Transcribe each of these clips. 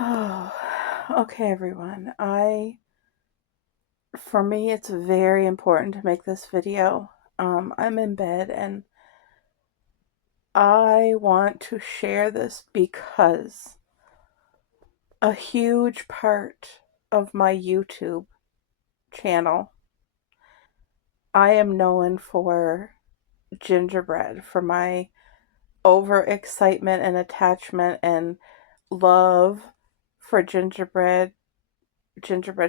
Oh, okay, everyone. For me, it's very important to make this video. I'm in bed and I want to share this because a huge part of my YouTube channel, I am known for gingerbread, for my overexcitement and attachment and love for gingerbread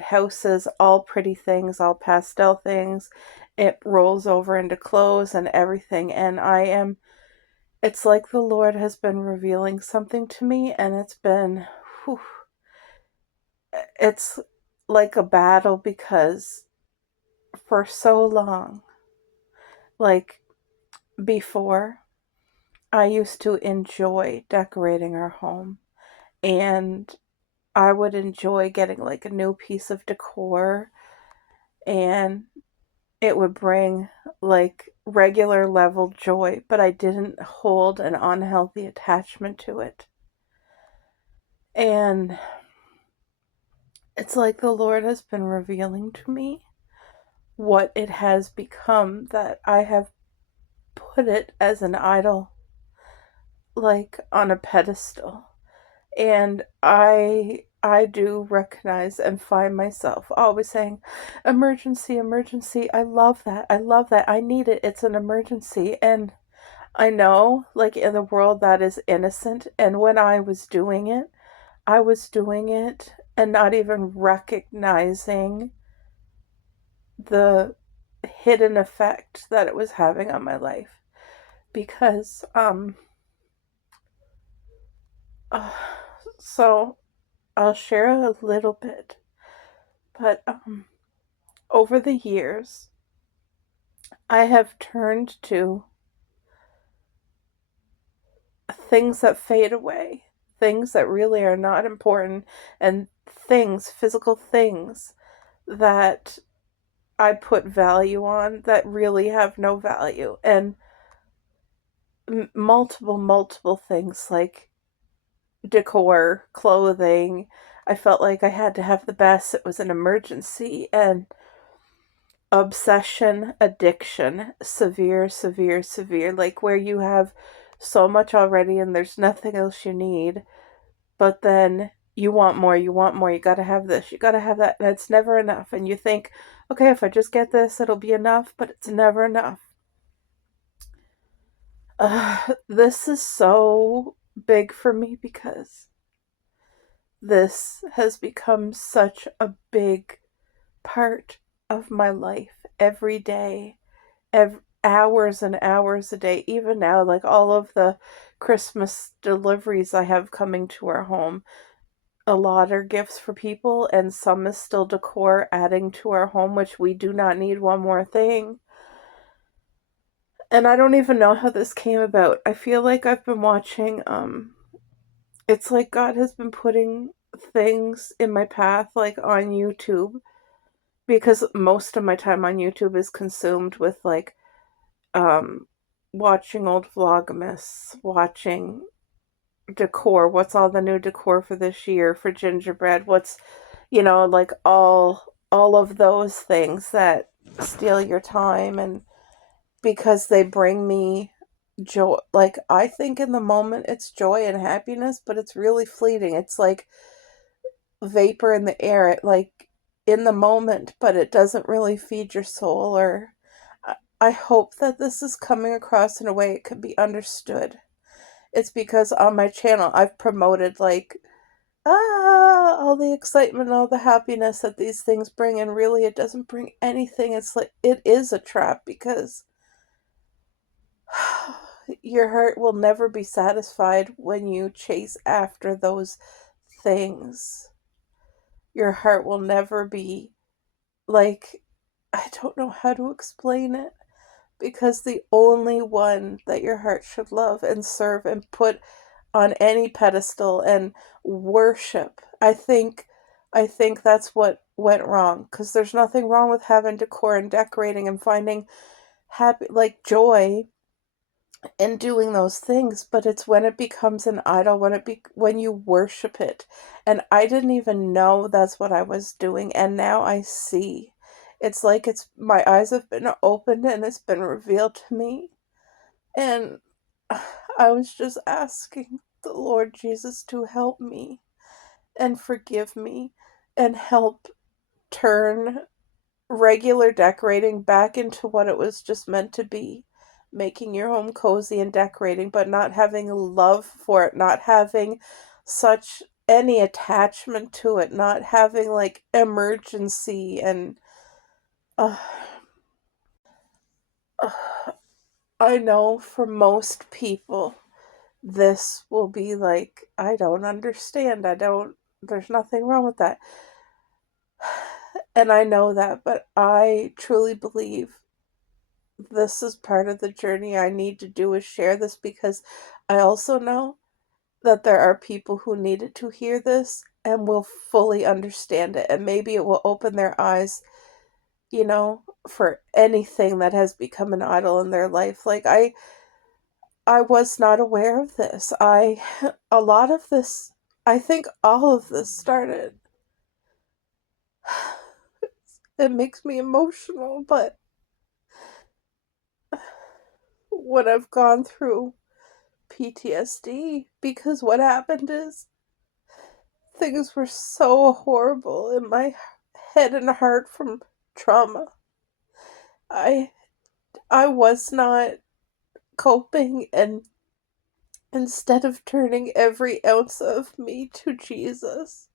houses, all pretty things, all pastel things. It rolls over into clothes and everything. And it's like the Lord has been revealing something to me, and whew, it's like a battle because for so long, like before, I used to enjoy decorating our home, and I would enjoy getting like a new piece of decor, and it would bring like regular level joy, but I didn't hold an unhealthy attachment to it. And it's like the Lord has been revealing to me what it has become, that I have put it as an idol, like on a pedestal. And I do recognize and find myself always saying, emergency, emergency. I love that. I love that. I need it. It's an emergency. And I know, like in the world, that is innocent. And when I was doing it and not even recognizing the hidden effect that it was having on my life. Because, uh, so I'll share a little bit. But, over the years, I have turned to things that fade away, things that really are not important, and physical things that I put value on that really have no value. And multiple things like decor, clothing. I felt like I had to have the best. It was an emergency. And obsession, addiction, severe, like where you have so much already and there's nothing else you need, but then you want more, you gotta have this, you gotta have that, and it's never enough. And you think, okay, if I just get this, it'll be enough, but it's never enough. This is so big for me because this has become such a big part of my life every day, hours and hours a day. Even now, like all of the Christmas deliveries I have coming to our home, a lot are gifts for people, and some is still decor adding to our home, which we do not need one more thing. And I don't even know how this came about. I feel like I've been watching, it's like God has been putting things in my path, like on YouTube, because most of my time on YouTube is consumed with like um watching old vlogmas, watching decor, what's all the new decor for this year for gingerbread, what's, like all of those things that steal your time. And because they bring me joy, like I think in the moment it's joy and happiness, but it's really fleeting. It's like vapor in the air. It like in the moment, but it doesn't really feed your soul. Or I hope that this is coming across in a way it could be understood. It's because on my channel I've promoted like all the excitement, all the happiness that these things bring, and really it doesn't bring anything. It's like it is a trap because your heart will never be satisfied when you chase after those things. Your heart will never be like, I don't know how to explain it, because the only one that your heart should love and serve and put on any pedestal and worship. I think that's what went wrong, because there's nothing wrong with having decor and decorating and finding happy, like joy and doing those things, but it's when it becomes an idol, when you worship it. And I didn't even know that's what I was doing, and now I see. It's like it's my eyes have been opened and it's been revealed to me. And I was just asking the Lord Jesus to help me and forgive me and help turn regular decorating back into what it was just meant to be, making your home cozy and decorating, but not having love for it, not having such any attachment to it, not having like emergency and uh, uh, I know for most people this will be like, I don't understand, I don't, there's nothing wrong with that. And I know that, but I truly believe this is part of the journey I need to do, is share this, because I also know that there are people who needed to hear this and will fully understand it, and maybe it will open their eyes, for anything that has become an idol in their life. Like I was not aware of this. I a lot of this, I think all of this started, it makes me emotional, but when I've gone through PTSD, because what happened is things were so horrible in my head and heart from trauma. I I was not coping, and instead of turning every ounce of me to Jesus,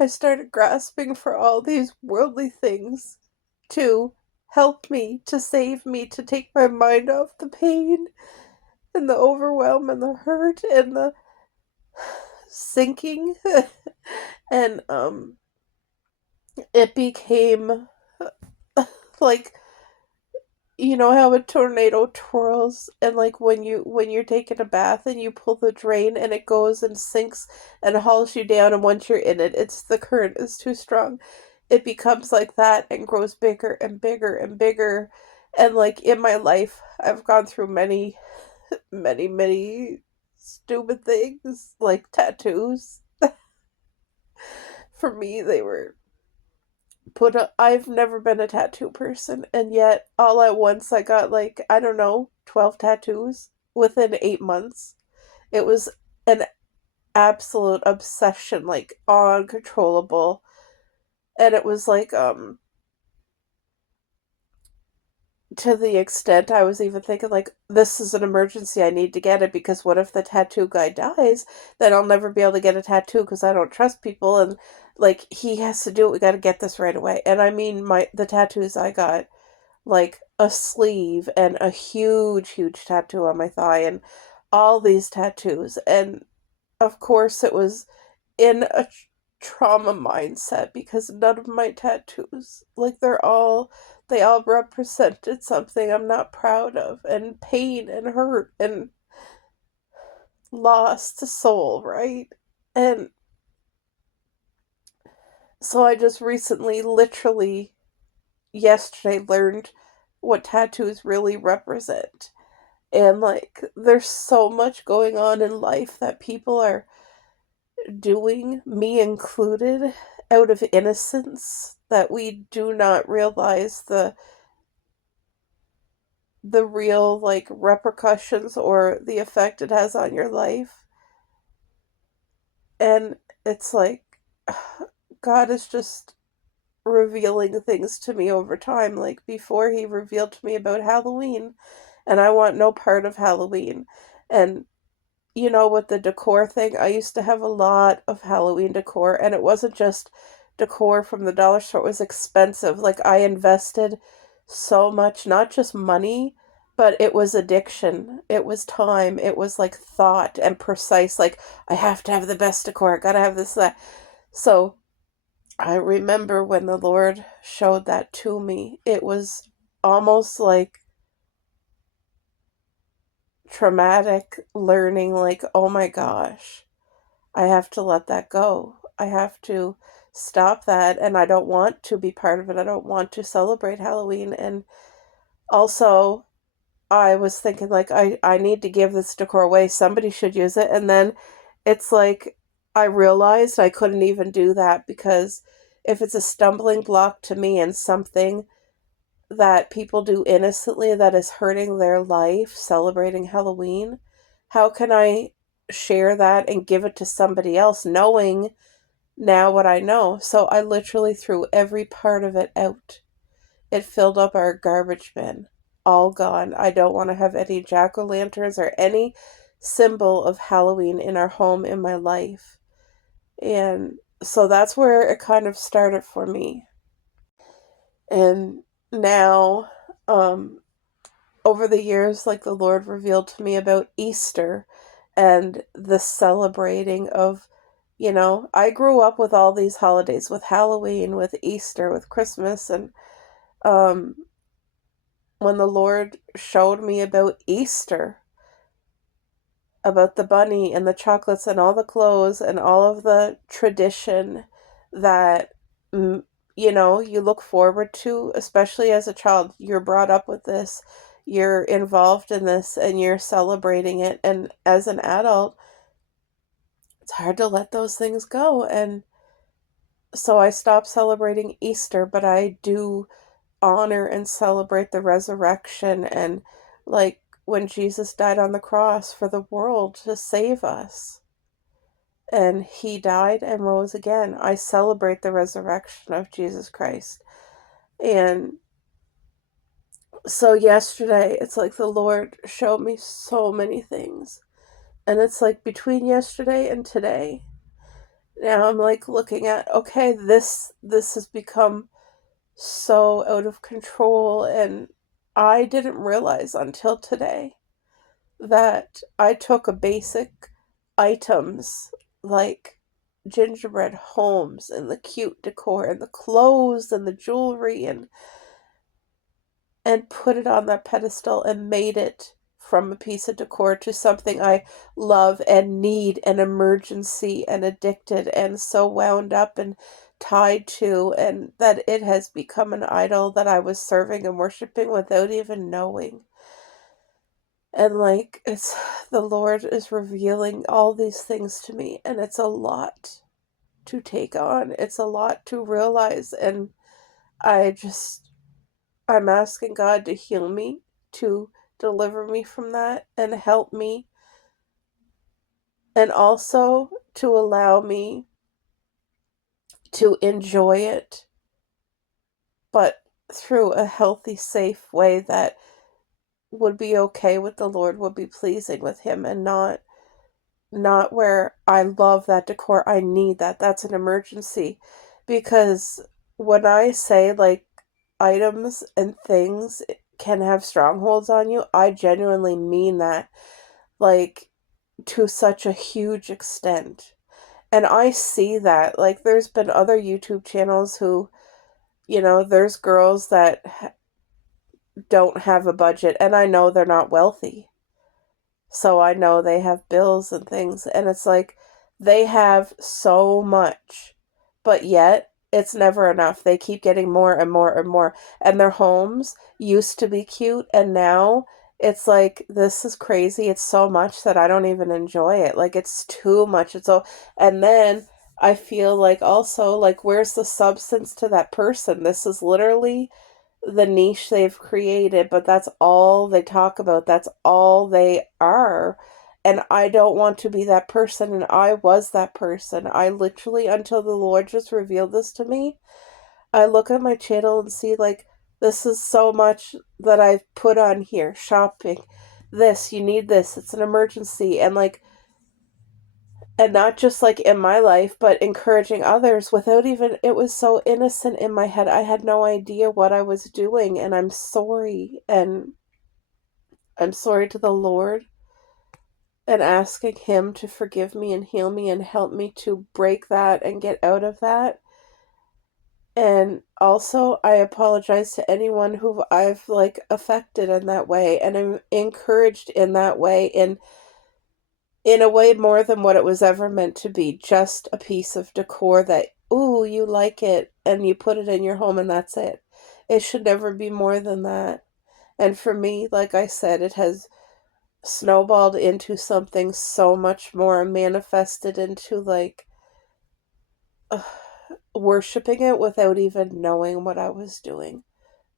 I started grasping for all these worldly things to help me, to save me, to take my mind off the pain and the overwhelm and the hurt and the sinking. And it became like, you know how a tornado twirls, and like when you're taking a bath and you pull the drain and it goes and sinks and hauls you down, and once you're in it, it's the current is too strong. It becomes like that and grows bigger and bigger and bigger. And like in my life, I've gone through many, many stupid things like tattoos. For me, they were I've never been a tattoo person, and yet all at once I got like, I don't know, 12 tattoos within 8 months. It was an absolute obsession, like uncontrollable. And it was like to the extent I was even thinking like, this is an emergency, I need to get it, because what if the tattoo guy dies? Then I'll never be able to get a tattoo because I don't trust people, and like he has to do it, we got to get this right away. And I mean, my the tattoos I got, like a sleeve and a huge tattoo on my thigh and all these tattoos. And of course it was in a trauma mindset, because none of my tattoos, like they all represented something I'm not proud of, and pain and hurt and lost soul, right? And so I just recently, literally yesterday, learned what tattoos really represent. And like, there's so much going on in life that people are doing, me included, out of innocence, that we do not realize the real like repercussions or the effect it has on your life. And it's like God is just revealing things to me over time. Like before, he revealed to me about Halloween, and I want no part of Halloween. And with the decor thing, I used to have a lot of Halloween decor, and it wasn't just decor from the dollar store, it was expensive. Like, I invested so much, not just money, but it was addiction. It was time. It was like thought and precise. Like, I have to have the best decor. I gotta have this, that. So, I remember when the Lord showed that to me, it was almost like traumatic learning, like, oh my gosh, I have to let that go. I have to stop that, and I don't want to be part of it. I don't want to celebrate Halloween. And also, I was thinking like I need to give this decor away. Somebody should use it. And then it's like I realized I couldn't even do that because if it's a stumbling block to me and something that people do innocently that is hurting their life celebrating Halloween, how can I share that and give it to somebody else knowing now what I know? So I literally threw every part of it out. It filled up our garbage bin. All gone. I don't want to have any jack-o'-lanterns or any symbol of Halloween in our home in my life. And so that's where it kind of started for me. And now, um, over the years, like the Lord revealed to me about Easter and the celebrating of, I grew up with all these holidays, with Halloween, with Easter, with Christmas, and um, when the Lord showed me about Easter, about the bunny and the chocolates and all the clothes and all of the tradition that mm, you look forward to, especially as a child. You're brought up with this, you're involved in this, and you're celebrating it. And as an adult, it's hard to let those things go. And so I stopped celebrating Easter, but I do honor and celebrate the resurrection and like when Jesus died on the cross for the world to save us. And he died and rose again. I celebrate the resurrection of Jesus Christ. And so yesterday, it's like the Lord showed me so many things. And it's like between yesterday and today, now I'm like looking at, okay, this has become so out of control, and I didn't realize until today that I took a basic items like gingerbread homes and the cute decor and the clothes and the jewelry and put it on that pedestal and made it from a piece of decor to something I love and need and emergency and addicted and so wound up and tied to, and that it has become an idol that I was serving and worshiping without even knowing. And like it's the Lord is revealing all these things to me, and it's a lot to take on. It's a lot to realize, and I just I'm asking God to heal me, to deliver me from that and help me, and also to allow me to enjoy it, but through a healthy, safe way that would be okay with the Lord, would be pleasing with him, and not where I love that decor, I need that. That's an emergency. Because when I say like items and things can have strongholds on you, I genuinely mean that. Like to such a huge extent. And I see that. Like, there's been other YouTube channels who, there's girls that don't have a budget, and I know they're not wealthy. So I know they have bills and things, and it's like they have so much, but yet it's never enough. They keep getting more and more and more. And their homes used to be cute, and now it's like this is crazy. It's so much that I don't even enjoy it. Like it's too much. It's so, and then I feel like also like where's the substance to that person? This is literally the niche they've created, but that's all they talk about. That's all they are. And I don't want to be that person. And I was that person. I literally, until the Lord just revealed this to me, I look at my channel and see, like, this is so much that I've put on here. Shopping. This, you need this. It's an emergency. And, like, and not just like in my life, but encouraging others without even, it was so innocent in my head. I had no idea what I was doing, and I'm sorry. And I'm sorry to the Lord and asking Him to forgive me and heal me and help me to break that and get out of that. And also, I apologize to anyone who I've like affected in that way and am encouraged in that way, in a way more than what it was ever meant to be, just a piece of decor that, ooh, you like it and you put it in your home and that's it. It should never be more than that. And for me, like I said, it has snowballed into something so much more, manifested into like uh, worshiping it without even knowing what I was doing.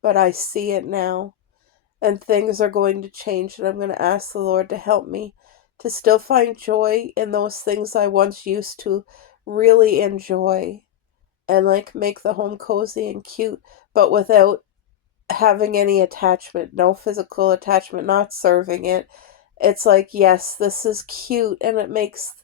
But I see it now, and things are going to change, and I'm going to ask the Lord to help me to still find joy in those things I once used to really enjoy, and like make the home cozy and cute, but without having any attachment, no physical attachment, not serving it. It's like, yes, this is cute and it makes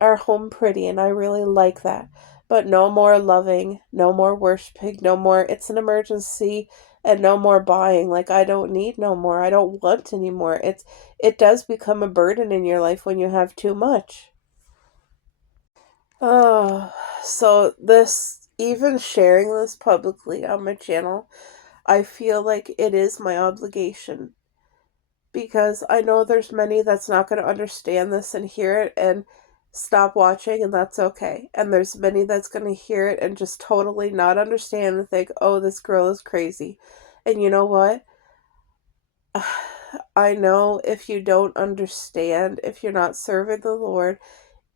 our home pretty, and I really like that. But no more loving, no more worshiping, no more it's an emergency, and no more buying. Like, I don't need no more. I don't want anymore. It does become a burden in your life when you have too much. Oh, so this, even sharing this publicly on my channel, I feel like it is my obligation, because I know there's many that's not going to understand this and hear it and stop watching, and that's okay. And there's many that's going to hear it and just totally not understand and think, "Oh, this girl is crazy." And you know what? I know if you don't understand, if you're not serving the Lord,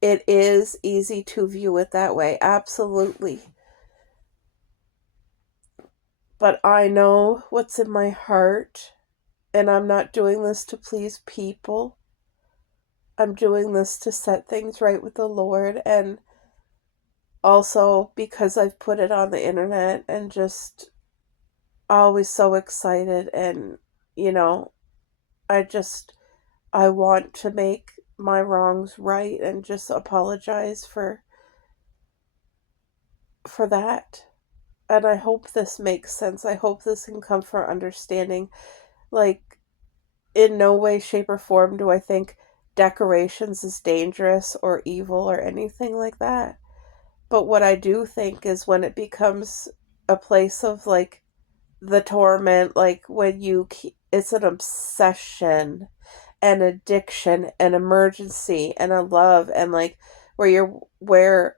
it is easy to view it that way. Absolutely. But I know what's in my heart, and I'm not doing this to please people. I'm doing this to set things right with the Lord, and also because I've put it on the internet and just always so excited, and you know, I just I want to make my wrongs right and just apologize for that. And I hope this makes sense. I hope this can come for understanding. Like, in no way, shape, or form do I think decorations is dangerous or evil or anything like that. But what I do think is when it becomes a place of like the torment, like when it's an obsession, an addiction, an emergency, and a love, and like where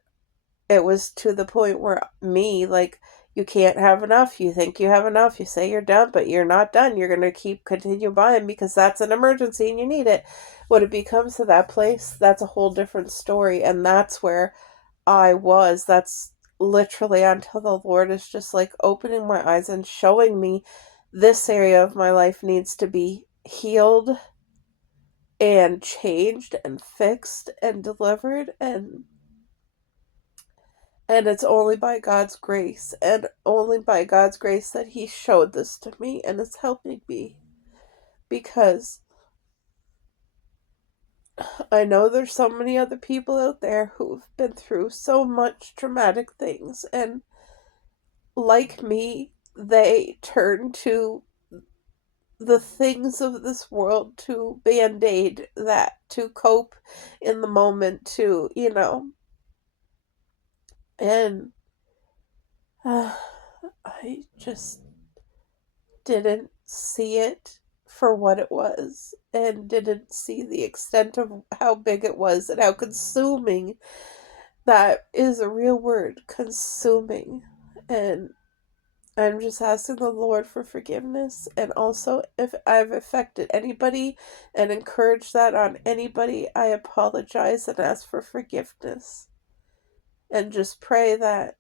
it was to the point where me, like, you can't have enough. You think you have enough. You say you're done, but you're not done. You're going to continue buying because that's an emergency and you need it. When it becomes to that place, that's a whole different story. And that's where I was. That's literally until the Lord is just like opening my eyes and showing me this area of my life needs to be healed and changed and fixed and delivered, and it's only by God's grace, and only by God's grace that He showed this to me, and it's helping me, because I know there's so many other people out there who've been through so much traumatic things, and like me, they turn to the things of this world to band-aid that, to cope in the moment, to, and I just didn't see it for what it was, and didn't see the extent of how big it was and how consuming, that is a real word, consuming. And I'm just asking the Lord for forgiveness, and also if I've affected anybody and encouraged that on anybody, I apologize and ask for forgiveness, and just pray that,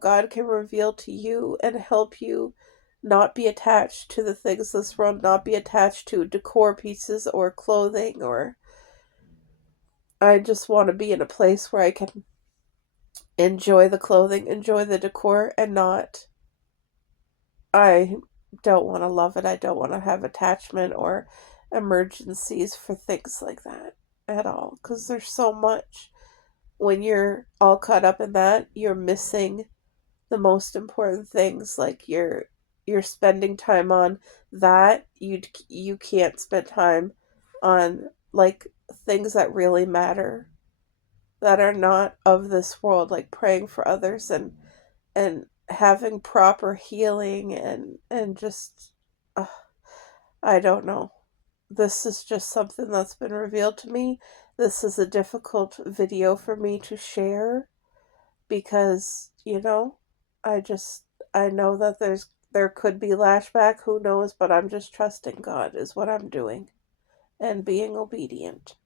God can reveal to you and help you not be attached to the things of this world, not be attached to decor pieces or clothing, or I just want to be in a place where I can enjoy the clothing, enjoy the decor, and not, I don't want to love it. I don't want to have attachment or emergencies for things like that at all, because there's so much. When you're all caught up in that, you're missing the most important things. Like, you're spending time on that, you can't spend time on like things that really matter, that are not of this world, like praying for others, and having proper healing, and just I don't know. This is just something that's been revealed to me. This is a difficult video for me to share, because I just I know that there could be lashback, who knows, but I'm just trusting God is what I'm doing and being obedient.